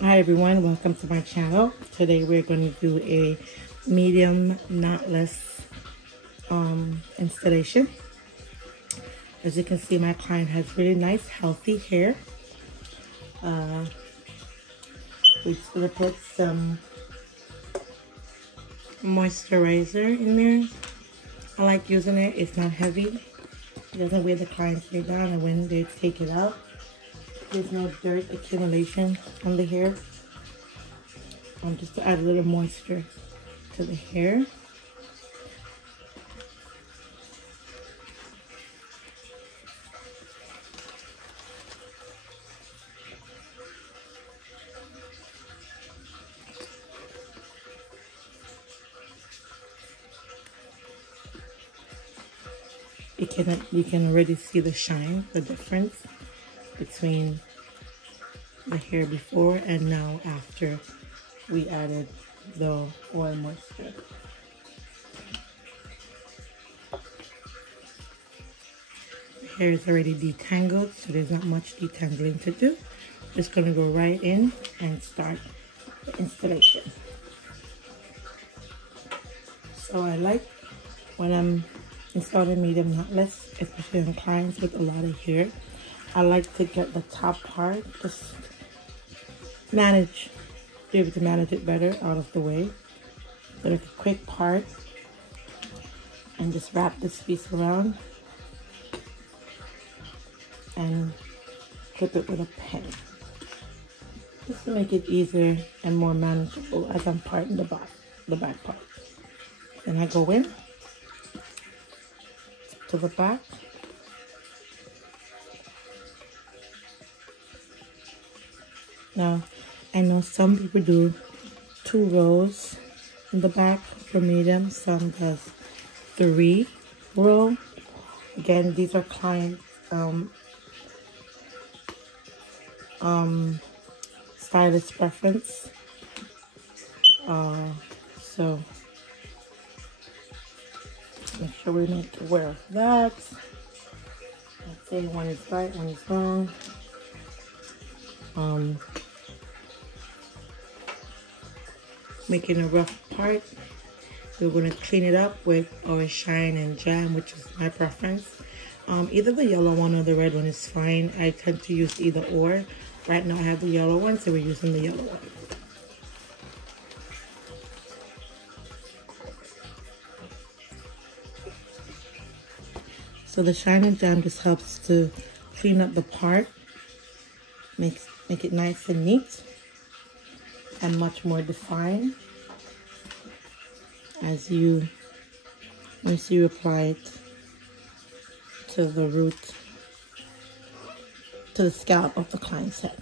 Hi everyone, welcome to my channel. Today we're going to do a medium knotless installation. As you can see, my client has really nice healthy hair. We're just going to put some moisturizer in there. I like using it. It's not heavy. It doesn't weigh the client's hair down, and when they take it out, there's no dirt accumulation on the hair. Just to add a little moisture to the hair. You can already see the shine, the difference between the hair before and now after we added the oil moisture. The hair is already detangled, so there's not much detangling to do. Just gonna go right in and start the installation. So I like when I'm installing medium knotless, especially on clients with a lot of hair, I like to get the top part, just be able to manage it better out of the way. So like a quick part, and just wrap this piece around and clip it with a pen, just to make it easier and more manageable as I'm parting the back part. Then I go in to the back. Now, I know some people do 2 rows in the back for medium, some does 3 row. Again, these are client stylist preference. So make sure we make aware of that. Let's say one is right, one is wrong. Making a rough part, we're going to clean it up with our shine and jam, which is my preference. Either the yellow one or the red one is fine. I tend to use either or. Right now I have the yellow one, so we're using the yellow one. So the shine and jam just helps to clean up the part, make it nice and neat and much more defined once you apply it to the root, to the scalp of the client's head.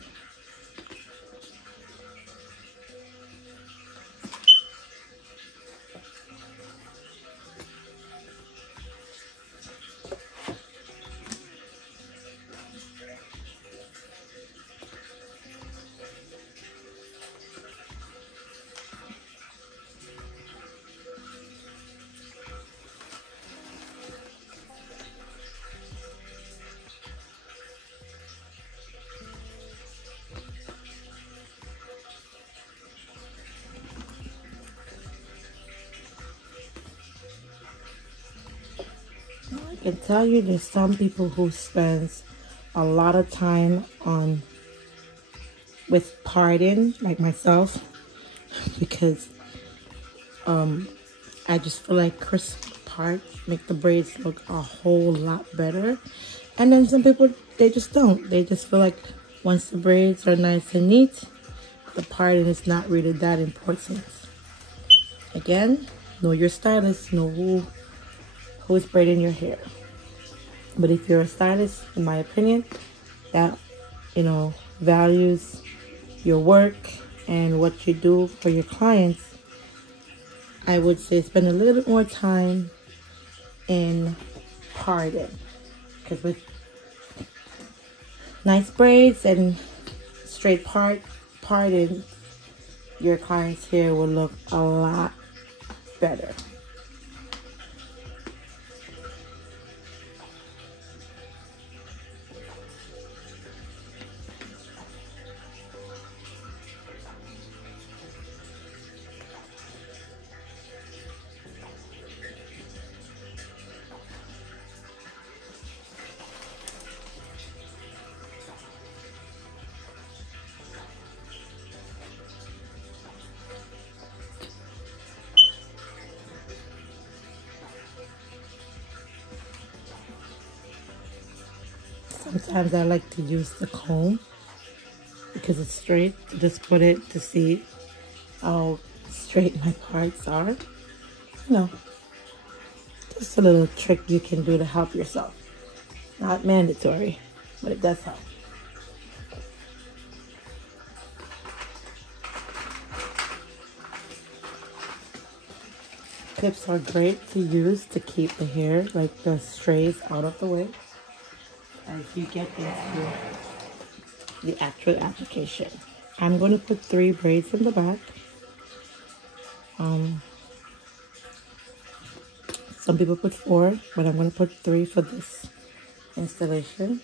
I can tell you there's some people who spends a lot of time with parting, like myself, because I just feel like crisp parts make the braids look a whole lot better. And then some people, they just don't. They just feel like once the braids are nice and neat, the parting is not really that important. Again, know your stylist, know who's braiding your hair. But if you're a stylist, in my opinion, that, values your work and what you do for your clients, I would say spend a little bit more time in parting. Because with nice braids and straight parting, your client's hair will look a lot better. sometimes I like to use the comb because it's straight. Just put it to see how straight my parts are. You know, just a little trick you can do to help yourself. Not mandatory, but it does help. Clips are great to use to keep the hair, like the strays, out of the way as you get into the actual application. I'm going to put 3 braids in the back. Some people put 4, but I'm going to put 3 for this installation.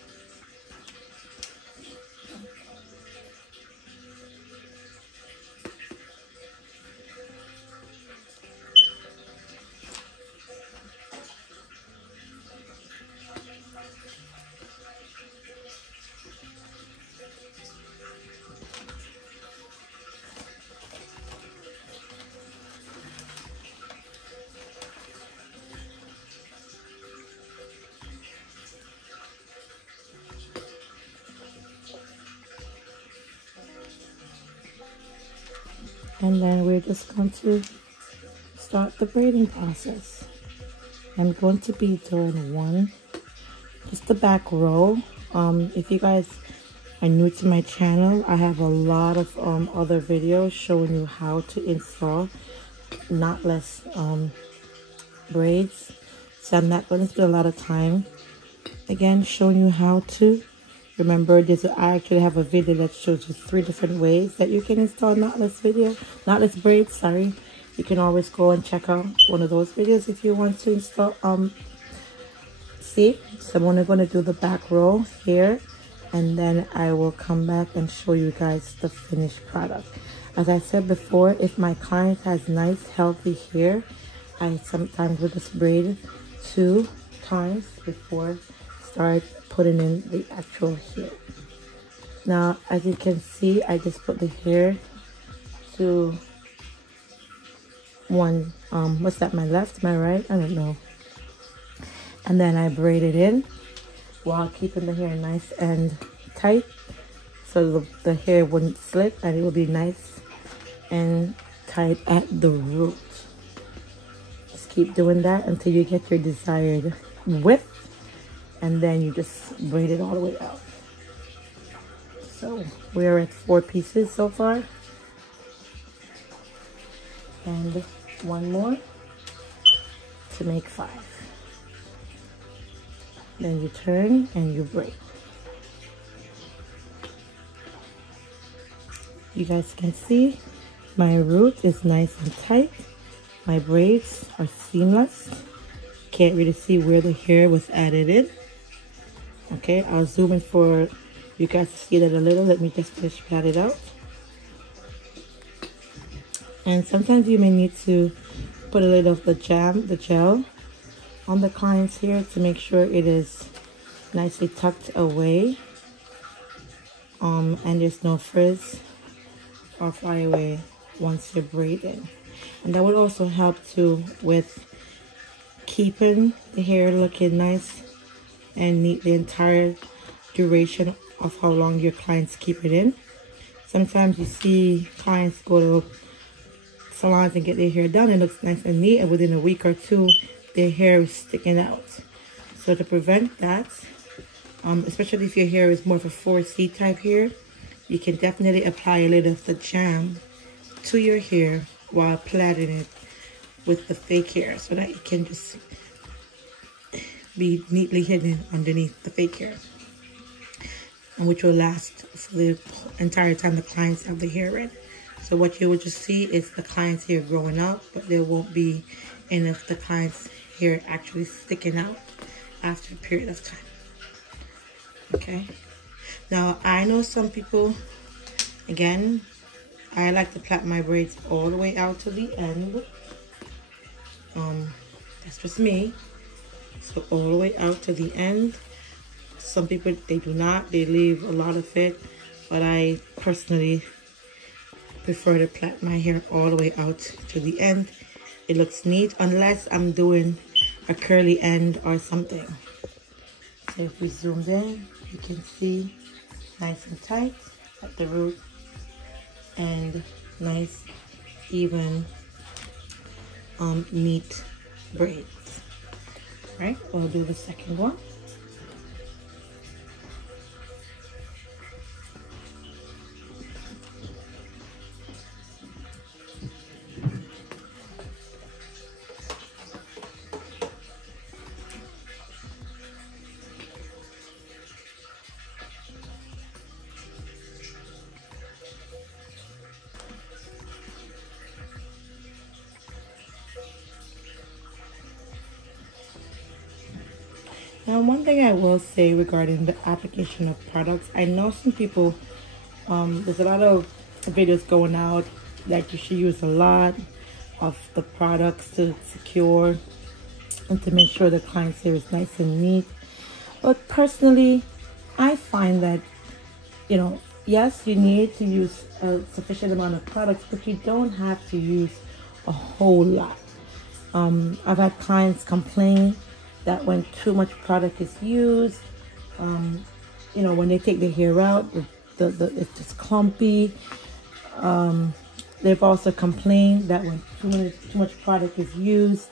And then we're just going to start the braiding process. I'm going to be doing just the back row. If you guys are new to my channel, I have a lot of other videos showing you how to install knotless braids. So I'm not going to spend a lot of time again showing you how to. Remember, I actually have a video that shows you 3 different ways that you can install knotless braids, sorry. You can always go and check out one of those videos if you want to install, see. So I'm only going to do the back row here, and then I will come back and show you guys the finished product. As I said before, if my client has nice, healthy hair, I sometimes will just braid 2 times before start putting in the actual hair. Now, as you can see, I just put the hair to one, what's that, my left, my right? I don't know. And then I braid it in while keeping the hair nice and tight, so the hair wouldn't slip and it will be nice and tight at the root. Just keep doing that until you get your desired width. And then you just braid it all the way out. So we're at 4 pieces so far. And 1 more to make 5. Then you turn and you braid. You guys can see my root is nice and tight. My braids are seamless. Can't really see where the hair was added in. Okay, I'll zoom in for you guys to see that a little. Let me just finish pat it out. And sometimes you may need to put a little of the gel on the client's hair to make sure it is nicely tucked away. And there's no frizz or fly away once you're braiding. And that would also help too with keeping the hair looking nice and neat the entire duration of how long your clients keep it in. Sometimes you see clients go to salons and get their hair done, it looks nice and neat, and within a week or 2 their hair is sticking out. So to prevent that, especially if your hair is more of a 4C type hair, you can definitely apply a little of the jam to your hair while plaiting it with the fake hair, so that it can just be neatly hidden underneath the fake hair, and which will last for the entire time the clients have the hair in. So what you will just see is the client's hair growing out, but there won't be any of the client's hair actually sticking out after a period of time. Okay, now I know some people, again, I like to plait my braids all the way out to the end. That's just me. So all the way out to the end. Some people, they do not, they leave a lot of it, but I personally prefer to plait my hair all the way out to the end. It looks neat, unless I'm doing a curly end or something. So if we zoomed in, you can see nice and tight at the root and nice even neat braids. Right, we'll do the second one. Now, one thing I will say regarding the application of products, I know some people, there's a lot of videos going out that you should use a lot of the products to secure and to make sure the client's hair is nice and neat. But personally, I find that, you know, yes, you need to use a sufficient amount of products, but you don't have to use a whole lot. I've had clients complain that when too much product is used, you know, when they take the hair out, it's just clumpy. They've also complained that when too much product is used,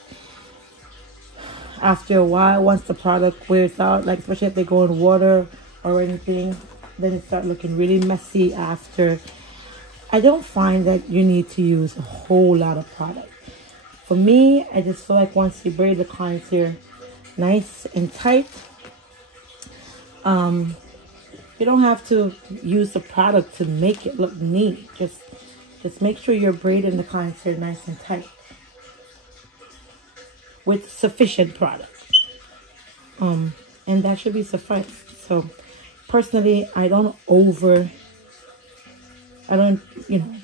after a while, once the product wears out, like especially if they go in water or anything, then it starts looking really messy after. I don't find that you need to use a whole lot of product. For me, I just feel like once you braid the client's hair nice and tight, you don't have to use the product to make it look neat. Just make sure you're braiding the client's hair nice and tight with sufficient product, and that should be suffice. So personally, I don't you know,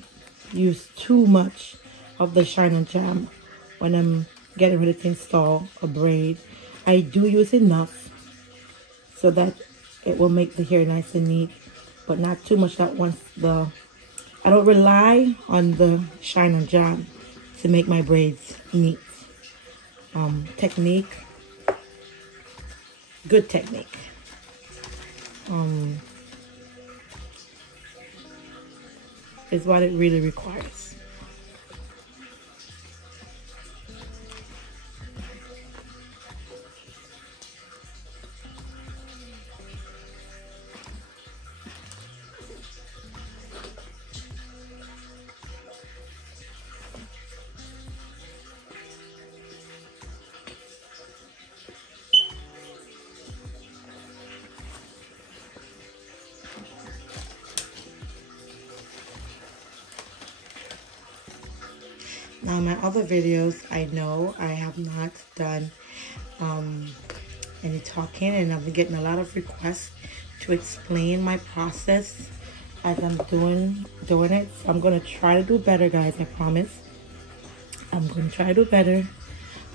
use too much of the Shine and Jam when I'm getting ready to install a braid. I do use enough so that it will make the hair nice and neat, but not too much that once I don't rely on the Shine and Jam to make my braids neat. Technique, good technique. Is what it really requires. Now, my other videos, I know I have not done any talking, and I've been getting a lot of requests to explain my process as I'm doing it. So I'm going to try to do better, guys, I promise. I'm going to try to do better.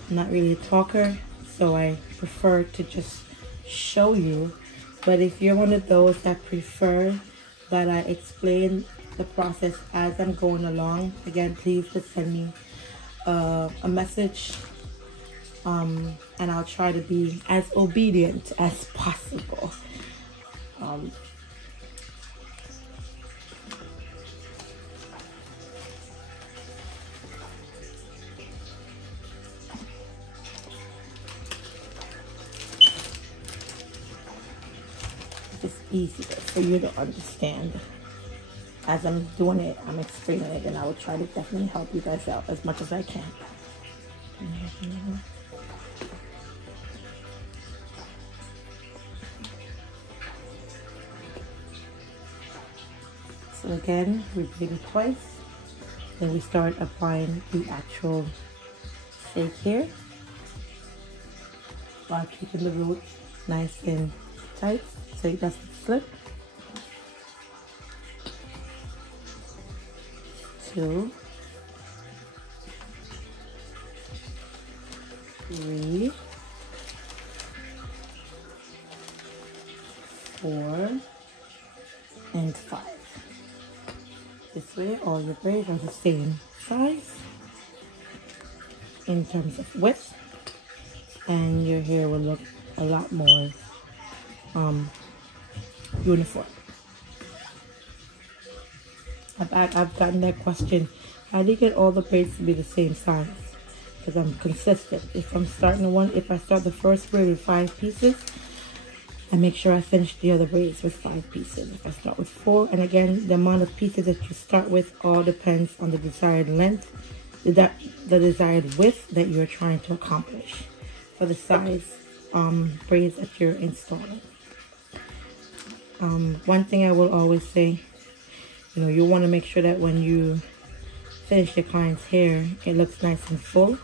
I'm not really a talker, so I prefer to just show you. But if you're one of those that prefer that I explain the process as I'm going along, again, please just send me a message, and I'll try to be as obedient as possible. It's easier for you to understand. As I'm doing it, I'm explaining it, and I will try to definitely help you guys out as much as I can. So again, we braid it twice, then we start applying the actual fake hair while keeping the roots nice and tight so it doesn't slip. 2, 3, 4, and 5. This way, all your braids are the same size in terms of width, and your hair will look a lot more uniform. I've gotten that question, how do you get all the braids to be the same size? Because I'm consistent. If I start the first braid with 5 pieces, I make sure I finish the other braids with 5 pieces. If I start with 4, and again, the amount of pieces that you start with all depends on the desired length, the desired width that you're trying to accomplish for the size braids that you're installing. One thing I will always say, you want to make sure that when you finish your client's hair, it looks nice and full.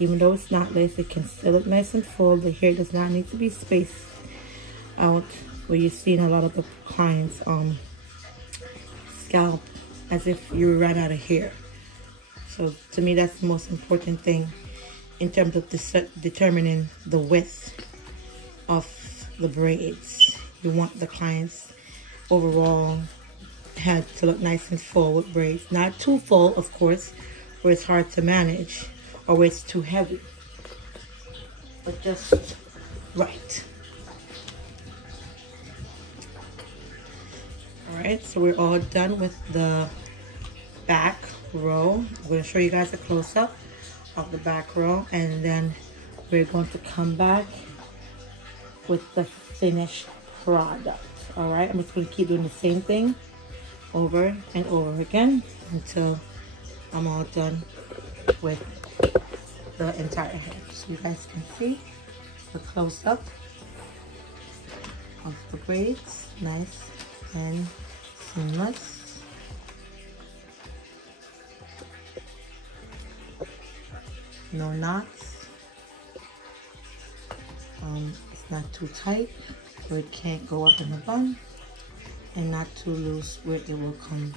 Even though it's knotless, it can still look nice and full. The hair does not need to be spaced out where you're seeing a lot of the clients' scalp as if you ran out of hair. So to me, that's the most important thing in terms of determining the width of the braids. You want the client's overall head to look nice and full with braids. Not too full, of course, where it's hard to manage or where it's too heavy, but just right. Alright, so we're all done with the back row. I'm going to show you guys a close-up of the back row, and then we're going to come back with the finished product. Alright, I'm just going to keep doing the same thing over and over again until I'm all done with the entire head. So you guys can see the close-up of the braids, nice and seamless. No knots. It's not too tight where it can't go up in the bun, and not too loose where it will come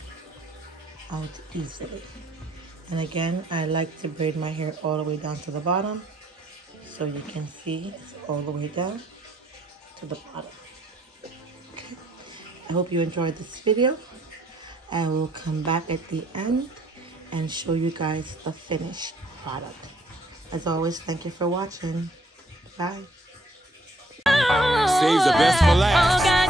out easily. And again, I like to braid my hair all the way down to the bottom, so you can see it's all the way down to the bottom. Okay. I hope you enjoyed this video. I will come back at the end and show you guys the finished product. As always, thank you for watching. Bye. Saves the best for last.